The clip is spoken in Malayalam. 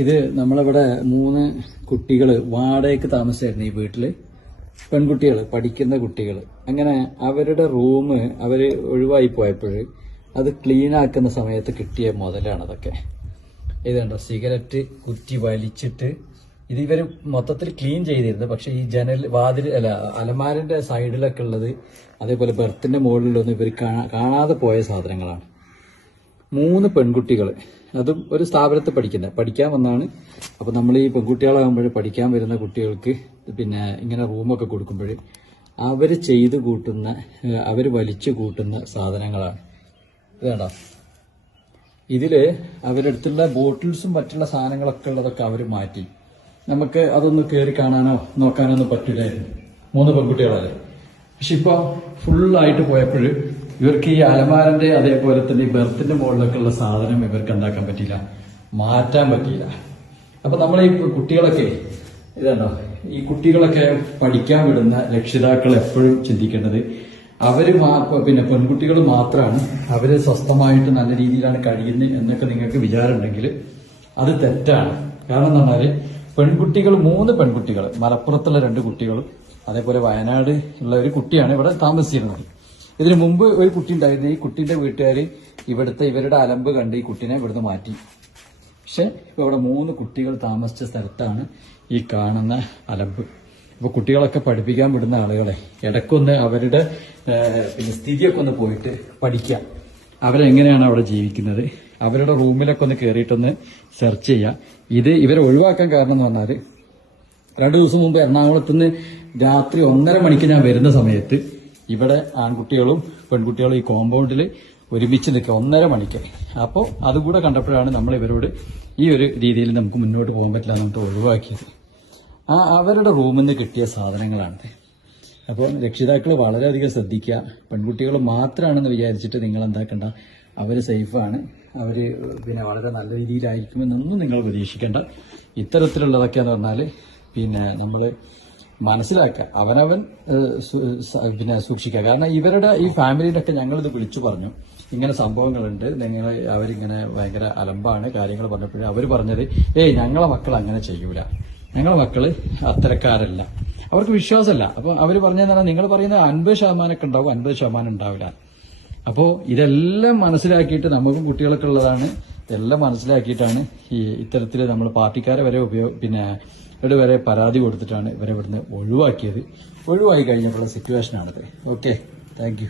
ഇത് നമ്മളിവിടെ 3 കുട്ടികൾ വാടകയ്ക്ക് താമസിച്ചായിരുന്നു ഈ വീട്ടില്. പെൺകുട്ടികൾ, പഠിക്കുന്ന കുട്ടികൾ. അങ്ങനെ അവരുടെ റൂം അവര് ഒഴിവായി പോയപ്പോൾ അത് ക്ലീൻ ആക്കുന്ന സമയത്ത് കിട്ടിയ മുതലാണ് അതൊക്കെ. ഇതുണ്ടോ, സിഗരറ്റ് കുറ്റി വലിച്ചിട്ട് ഇത് ഇവര് മൊത്തത്തിൽ ക്ലീൻ ചെയ്തിരുന്നു. പക്ഷെ ഈ അലമാരിന്റെ സൈഡിലൊക്കെ ഉള്ളത്, അതേപോലെ ബെർത്തിന്റെ മുകളിലൊന്നും ഇവർ കാണാതെ പോയ സാധനങ്ങളാണ്. 3 പെൺകുട്ടികൾ, അതും ഒരു സ്ഥാപനത്തിൽ പഠിക്കാൻ വന്നാണ്. അപ്പൊ നമ്മൾ ഈ പെൺകുട്ടികളാകുമ്പോൾ പഠിക്കാൻ വരുന്ന കുട്ടികൾക്ക് പിന്നെ ഇങ്ങനെ റൂമൊക്കെ കൊടുക്കുമ്പോൾ അവര് ചെയ്ത് കൂട്ടുന്ന, അവര് വലിച്ചു കൂട്ടുന്ന സാധനങ്ങളാണ്. ഇതാടാ, ഇതില് അവരുടെ അടുത്തുള്ള ബോട്ടിൽസും മറ്റുള്ള സാധനങ്ങളൊക്കെ ഉള്ളതൊക്കെ അവര് മാറ്റി. നമുക്ക് അതൊന്ന് കയറി കാണാനോ നോക്കാനോ ഒന്നും പറ്റില്ലായിരുന്നു, 3 പെൺകുട്ടികളല്ലേ. പക്ഷെ ഇപ്പൊ ഫുള്ളായിട്ട് പോയപ്പോൾ ഇവർക്ക് ഈ അലമാരന്റെ അതേപോലെ തന്നെ ഈ ബെർത്തിന്റെ മുകളിലൊക്കെ ഉള്ള സാധനം ഇവർക്ക് ഉണ്ടാക്കാൻ പറ്റിയില്ല, മാറ്റാൻ പറ്റിയില്ല. അപ്പൊ നമ്മളെ ഈ കുട്ടികളൊക്കെ, ഇതാണോ, ഈ കുട്ടികളൊക്കെ പഠിക്കാൻ വിടുന്ന രക്ഷിതാക്കൾ എപ്പോഴും ചിന്തിക്കേണ്ടത്, അവര് പിന്നെ പെൺകുട്ടികൾ മാത്രമാണ്, അവര് സ്വസ്ഥമായിട്ട് നല്ല രീതിയിലാണ് കഴിയുന്നത് എന്നൊക്കെ നിങ്ങൾക്ക് വിചാരമുണ്ടെങ്കിൽ അത് തെറ്റാണ്. കാരണം എന്താ പറഞ്ഞാല് പെൺകുട്ടികൾ, 3 പെൺകുട്ടികൾ, മലപ്പുറത്തുള്ള 2 കുട്ടികളും അതേപോലെ വയനാട് ഉള്ള ഒരു കുട്ടിയാണ് ഇവിടെ താമസിച്ചിരുന്നത്. ഇതിനു മുമ്പ് ഒരു കുട്ടി ഉണ്ടായിരുന്നു. ഈ കുട്ടിയുടെ വീട്ടുകാര് ഇവരുടെ അലമ്പ് കണ്ട് ഈ കുട്ടീനെ ഇവിടുന്ന് മാറ്റി. പക്ഷെ ഇപ്പൊ ഇവിടെ 3 കുട്ടികൾ താമസിച്ച സ്ഥലത്താണ് ഈ കാണുന്ന അലമ്പ്. ഇപ്പൊ കുട്ടികളൊക്കെ പഠിപ്പിക്കാൻ വിടുന്ന ആളുകളെ ഇടയ്ക്കൊന്ന് അവരുടെ പിന്നെ സ്ഥിതിയൊക്കെ ഒന്ന് പോയിട്ട് പഠിക്കാം, അവരെങ്ങനെയാണ് അവിടെ ജീവിക്കുന്നത്, അവരുടെ റൂമിലൊക്കെ ഒന്ന് കയറിയിട്ടൊന്ന് സെർച്ച് ചെയ്യാം. ഇത് ഇവരെ ഒഴിവാക്കാൻ കാരണം എന്ന് പറഞ്ഞാൽ 2 ദിവസം മുമ്പ് എറണാകുളത്തുനിന്ന് രാത്രി 1:30 മണിക്ക് ഞാൻ വരുന്ന സമയത്ത് ഇവിടെ ആൺകുട്ടികളും പെൺകുട്ടികളും ഈ കോമ്പൗണ്ടിൽ ഒരുമിച്ച് നിൽക്കുക 1:30 മണിക്ക്. അപ്പോൾ അതുകൂടെ കണ്ടപ്പോഴാണ് നമ്മൾ ഇവരോട് ഈ ഒരു രീതിയിൽ നമുക്ക് മുന്നോട്ട് പോകാൻ പറ്റില്ല എന്നിട്ട് ഒഴിവാക്കിയത്. അവരുടെ റൂമിൽ നിന്ന് കിട്ടിയ സാധനങ്ങളാണിത്. അപ്പോൾ രക്ഷിതാക്കൾ വളരെയധികം ശ്രദ്ധിക്കുക. പെൺകുട്ടികൾ മാത്രമാണെന്ന് വിചാരിച്ചിട്ട് നിങ്ങൾ എന്താക്കണ്ട, അവർ സേഫാണ്, അവർ പിന്നെ വളരെ നല്ല രീതിയിലായിരിക്കുമെന്നൊന്നും നിങ്ങൾ പ്രതീക്ഷിക്കേണ്ട. ഇത്തരത്തിലുള്ളതൊക്കെയെന്ന് പറഞ്ഞാൽ പിന്നെ നമ്മൾ മനസ്സിലാക്കുക, അവനവൻ പിന്നെ സൂക്ഷിക്കുക. കാരണം ഇവരുടെ ഈ ഫാമിലിയിലൊക്കെ ഞങ്ങളിത് വിളിച്ചു പറഞ്ഞു, ഇങ്ങനെ സംഭവങ്ങളുണ്ട്, അവരിങ്ങനെ ഭയങ്കര അലമ്പാണ് കാര്യങ്ങൾ പറഞ്ഞപ്പോഴേ അവർ പറഞ്ഞത്, ഞങ്ങളെ മക്കൾ അങ്ങനെ ചെയ്യൂല, ഞങ്ങളെ മക്കള് അത്തരക്കാരല്ല, അവർക്ക് വിശ്വാസമല്ല. അപ്പൊ അവര് പറഞ്ഞാൽ നിങ്ങൾ പറയുന്നത് 50% ഉണ്ടാവും, 50% ഉണ്ടാവില്ല. അപ്പോ ഇതെല്ലാം മനസ്സിലാക്കിയിട്ട്, നമുക്കും കുട്ടികളൊക്കെ ഉള്ളതാണ്, ഇതെല്ലാം മനസ്സിലാക്കിയിട്ടാണ് ഈ ഇത്തരത്തിൽ നമ്മൾ പാർട്ടിക്കാരെ വരെ വരെ പരാതി കൊടുത്തിട്ടാണ് ഇവരെ ഇവിടുന്ന് ഒഴിവാക്കിയത്. ഒഴിവായി കഴിഞ്ഞപ്പോഴുള്ള സിറ്റുവേഷനാണിത്. Okay, thank U.